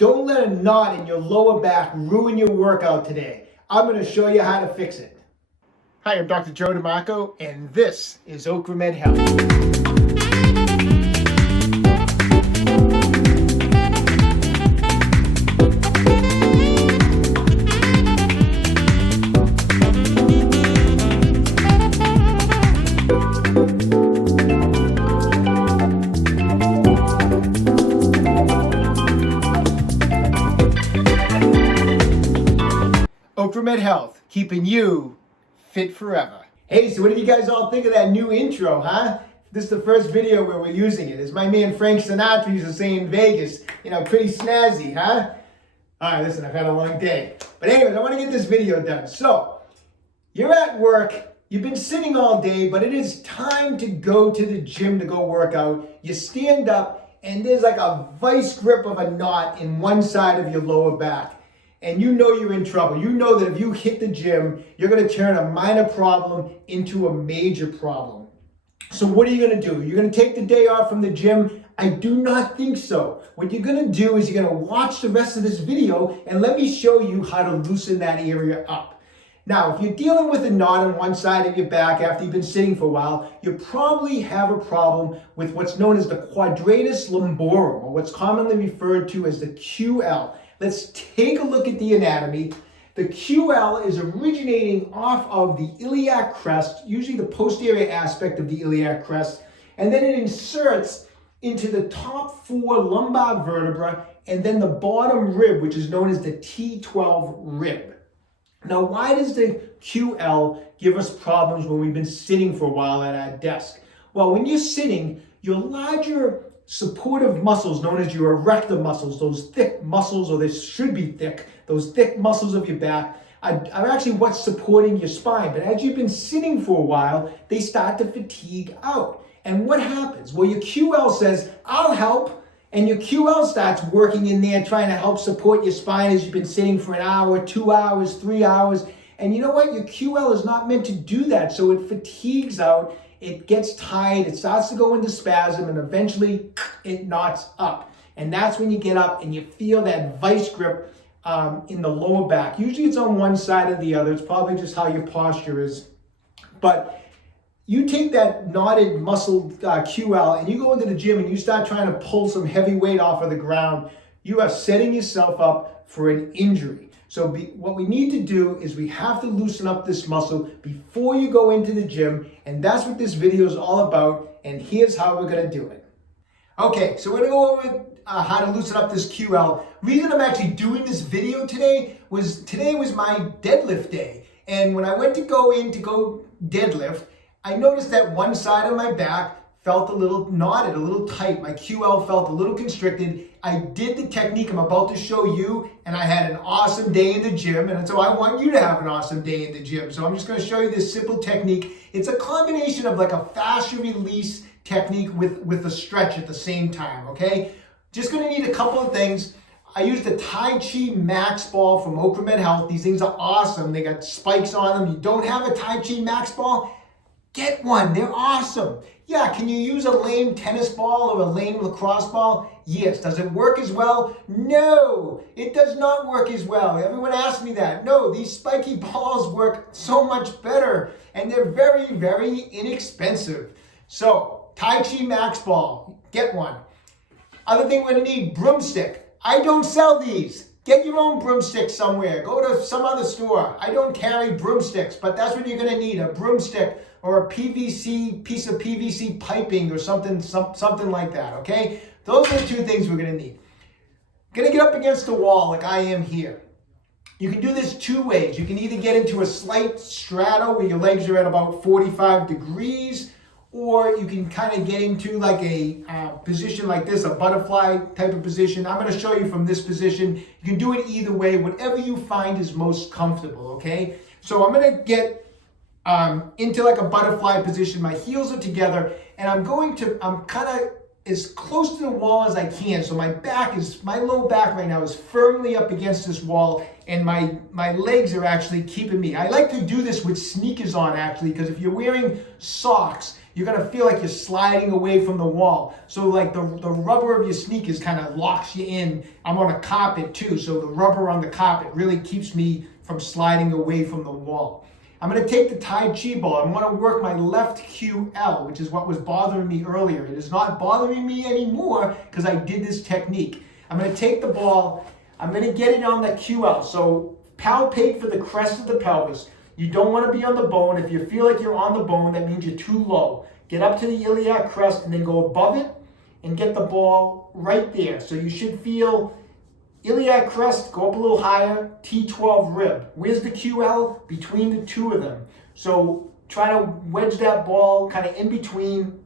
Don't let a knot in your lower back ruin your workout today. I'm going to show you how to fix it. Hi, I'm Dr. Joe DeMarco, and this is OcraMed Health. OcraMed Health, keeping you fit forever. Hey, so what did you guys all think of that new intro, huh? This is the first video where we're using it. As my man Frank Sinatra used to say in Vegas, pretty snazzy, huh? All right, listen, I've had a long day. But anyways, I want to get this video done. So, you're at work, you've been sitting all day, but it is time to go to the gym to go work out. You stand up, and there's like a vice grip of a knot in one side of your lower back. And you know you're in trouble. You know that if you hit the gym, you're going to turn a minor problem into a major problem. So what are you going to do? You're going to take the day off from the gym? I do not think so. What you're going to do is you're going to watch the rest of this video and let me show you how to loosen that area up. Now, if you're dealing with a knot on one side of your back after you've been sitting for a while, you probably have a problem with what's known as the Quadratus Lumborum, or what's commonly referred to as the QL. Let's take a look at the anatomy. The QL is originating off of the iliac crest, usually the posterior aspect of the iliac crest, and then it inserts into the top 4 lumbar vertebrae and then the bottom rib, which is known as the T12 rib. Now, why does the QL give us problems when we've been sitting for a while at our desk? Well, when you're sitting, your larger supportive muscles known as your erector muscles, those thick muscles, or they should be thick, those thick muscles of your back are actually what's supporting your spine. But as you've been sitting for a while, they start to fatigue out. And what happens? Well, your QL says, I'll help. And your QL starts working in there trying to help support your spine as you've been sitting for an hour, 2 hours, 3 hours. And you know what? Your QL is not meant to do that. So it fatigues out. It gets tight, it starts to go into spasm, and eventually it knots up. And that's when you get up and you feel that vice grip in the lower back. Usually it's on one side or the other. It's probably just how your posture is. But you take that knotted muscle QL and you go into the gym and you start trying to pull some heavy weight off of the ground, you are setting yourself up for an injury. So what we need to do is we have to loosen up this muscle before you go into the gym, and that's what this video is all about, and here's how we're going to do it. Okay, so we're going to go over how to loosen up this QL. Reason I'm actually doing this video today was my deadlift day, and when I went to go deadlift, I noticed that one side of my back felt a little knotted, a little tight. My QL felt a little constricted. I did the technique I'm about to show you, and I had an awesome day in the gym, and so I want you to have an awesome day in the gym. So I'm just going to show you this simple technique. It's a combination of like a fascia release technique with a stretch at the same time, okay? Just going to need a couple of things. I used the Tai Chi Max Ball from OcraMed Health. These things are awesome. They got spikes on them. You don't have a Tai Chi Max Ball? Get one, they're awesome. Yeah, can you use a lame tennis ball or a lame lacrosse ball? Yes. Does it work as well? No, it does not work as well. Everyone asks me that. No, these spiky balls work so much better, and they're very, very inexpensive. So, Tai Chi Max Ball, get one. Other thing we're gonna need, broomstick. I don't sell these. Get your own broomstick somewhere. Go to some other store. I don't carry broomsticks, but that's what you're gonna need, a broomstick or a PVC, piece of PVC piping or something like that, okay? Those are the 2 things we're gonna need. Gonna get up against the wall like I am here. You can do this 2 ways. You can either get into a slight straddle where your legs are at about 45 degrees, or you can kind of get into like a position like this, a butterfly type of position. I'm gonna show you from this position. You can do it either way, whatever you find is most comfortable, okay? So I'm gonna get into like a butterfly position. My heels are together, and I'm kind of as close to the wall as I can. So my low back right now is firmly up against this wall, and my legs are actually keeping me. I like to do this with sneakers on actually, because if you're wearing socks, you're gonna feel like you're sliding away from the wall. So like the rubber of your sneakers kind of locks you in. I'm on a carpet too, so the rubber on the carpet really keeps me from sliding away from the wall. I'm gonna take the Tai Chi ball. I'm gonna work my left QL, which is what was bothering me earlier. It is not bothering me anymore because I did this technique. I'm gonna take the ball, I'm gonna get it on the QL. So palpate for the crest of the pelvis. You don't want to be on the bone. If you feel like you're on the bone, that means you're too low. Get up to the iliac crest and then go above it and get the ball right there. So you should feel iliac crest, go up a little higher, T12 rib. Where's the QL? Between the two of them. So try to wedge that ball kind of in between.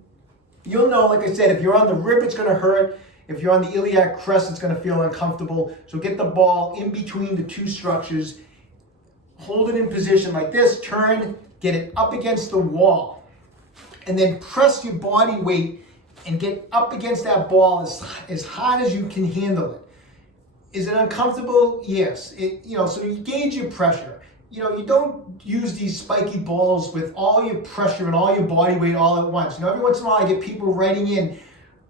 You'll know, like I said, if you're on the rib, it's going to hurt. If you're on the iliac crest, it's going to feel uncomfortable. So get the ball in between the two structures. Hold it in position like this, turn, get it up against the wall, and then press your body weight and get up against that ball as hard as you can handle it. Is it uncomfortable? Yes. So you gauge your pressure. You don't use these spiky balls with all your pressure and all your body weight all at once. Every once in a while I get people writing in,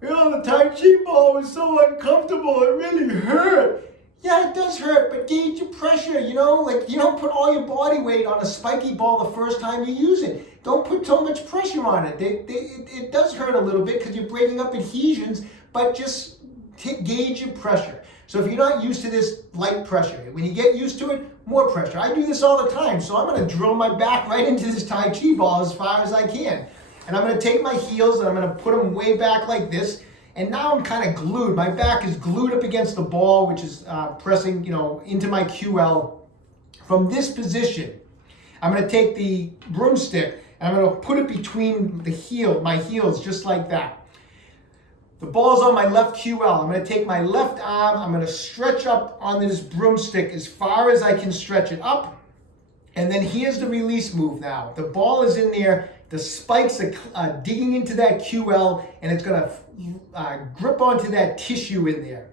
the Tai Chi ball was so uncomfortable, it really hurt. Yeah, it does hurt, but gauge your pressure, you don't put all your body weight on a spiky ball the first time you use it. Don't put so much pressure on it. It does hurt a little bit because you're breaking up adhesions, but just gauge your pressure. So if you're not used to this, light pressure. When you get used to it, more pressure. I do this all the time, so I'm gonna drill my back right into this Tai Chi ball as far as I can. And I'm gonna take my heels and I'm gonna put them way back like this. And now I'm kind of glued. My back is glued up against the ball, which is pressing, into my QL. From this position, I'm going to take the broomstick and I'm going to put it between my heels, just like that. The ball's on my left QL. I'm going to take my left arm. I'm going to stretch up on this broomstick as far as I can stretch it up. And then here's the release move now. The ball is in there. The spikes are digging into that QL, and it's going to grip onto that tissue in there.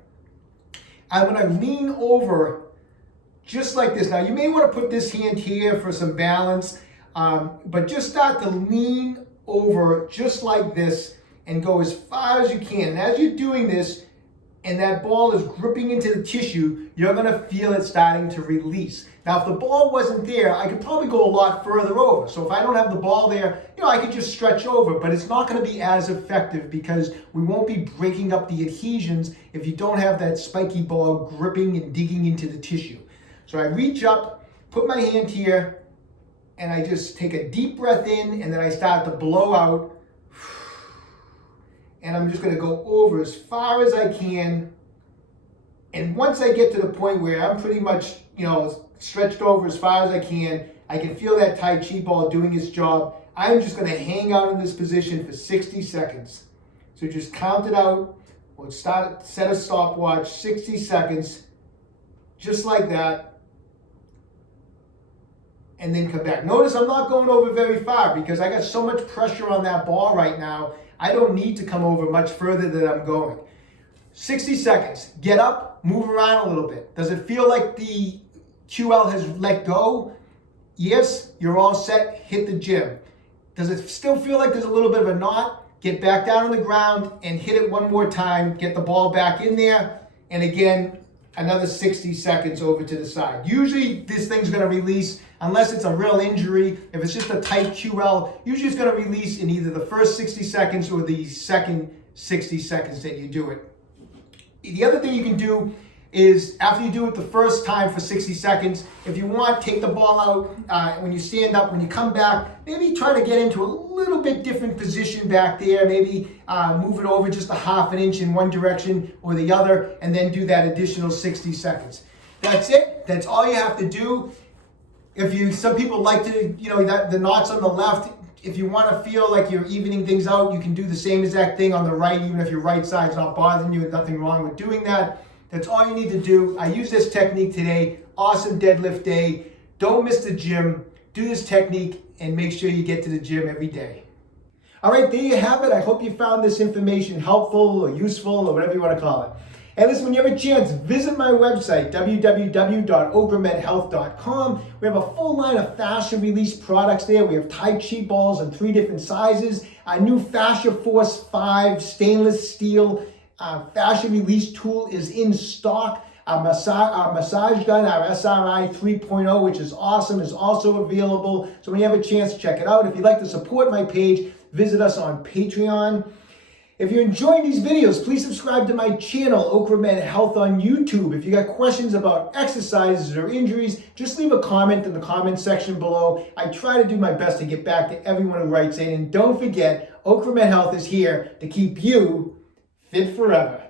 I'm going to lean over just like this. Now, you may want to put this hand here for some balance, but just start to lean over just like this and go as far as you can. And as you're doing this, and that ball is gripping into the tissue, you're going to feel it starting to release. Now, if the ball wasn't there, I could probably go a lot further over. So if I don't have the ball there, I could just stretch over, but it's not going to be as effective because we won't be breaking up the adhesions if you don't have that spiky ball gripping and digging into the tissue. So I reach up, put my hand here, and I just take a deep breath in, and then I start to blow out. And I'm just going to go over as far as I can. And once I get to the point where I'm pretty much, stretched over as far as I can feel that Tai Chi ball doing its job. I'm just going to hang out in this position for 60 seconds. So just count it out. We'll set a stopwatch, 60 seconds, just like that. And then come back. Notice I'm not going over very far because I got so much pressure on that ball right now. I don't need to come over much further than I'm going. 60 seconds. Get up, move around a little bit. Does it feel like the QL has let go? Yes, you're all set. Hit the gym. Does it still feel like there's a little bit of a knot? Get back down on the ground and hit it one more time. Get the ball back in there. And again, another 60 seconds over to the side. Usually this thing's going to release unless it's a real injury. If it's just a tight QL, usually it's going to release in either the first 60 seconds or the second 60 seconds that you do it. The other thing you can do is after you do it the first time for 60 seconds, if you want, take the ball out when you stand up, when you come back, maybe try to get into a little bit different position back there, maybe move it over just a half an inch in one direction or the other, and then do that additional 60 seconds. That's it. That's all you have to do. Some people like to, the knots on the left. If you want to feel like you're evening things out, you can do the same exact thing on the right, even if your right side's not bothering you. There's nothing wrong with doing that. That's all you need to do. I use this technique today. Awesome deadlift day. Don't miss the gym. Do this technique and make sure you get to the gym every day. All right, there you have it. I hope you found this information helpful or useful or whatever you want to call it. And listen, when you have a chance, visit my website, www.OcraMedHealth.com. We have a full line of fascia release products there. We have Tai Chi balls in 3 different sizes. Our new Fascia Force 5 stainless steel fascia release tool is in stock. Our massage gun, our SRI 3.0, which is awesome, is also available. So when you have a chance, check it out. If you'd like to support my page, visit us on Patreon. If you're enjoying these videos, please subscribe to my channel, OcraMed Health on YouTube. If you got questions about exercises or injuries, just leave a comment in the comment section below. I try to do my best to get back to everyone who writes in. And don't forget, OcraMed Health is here to keep you fit forever.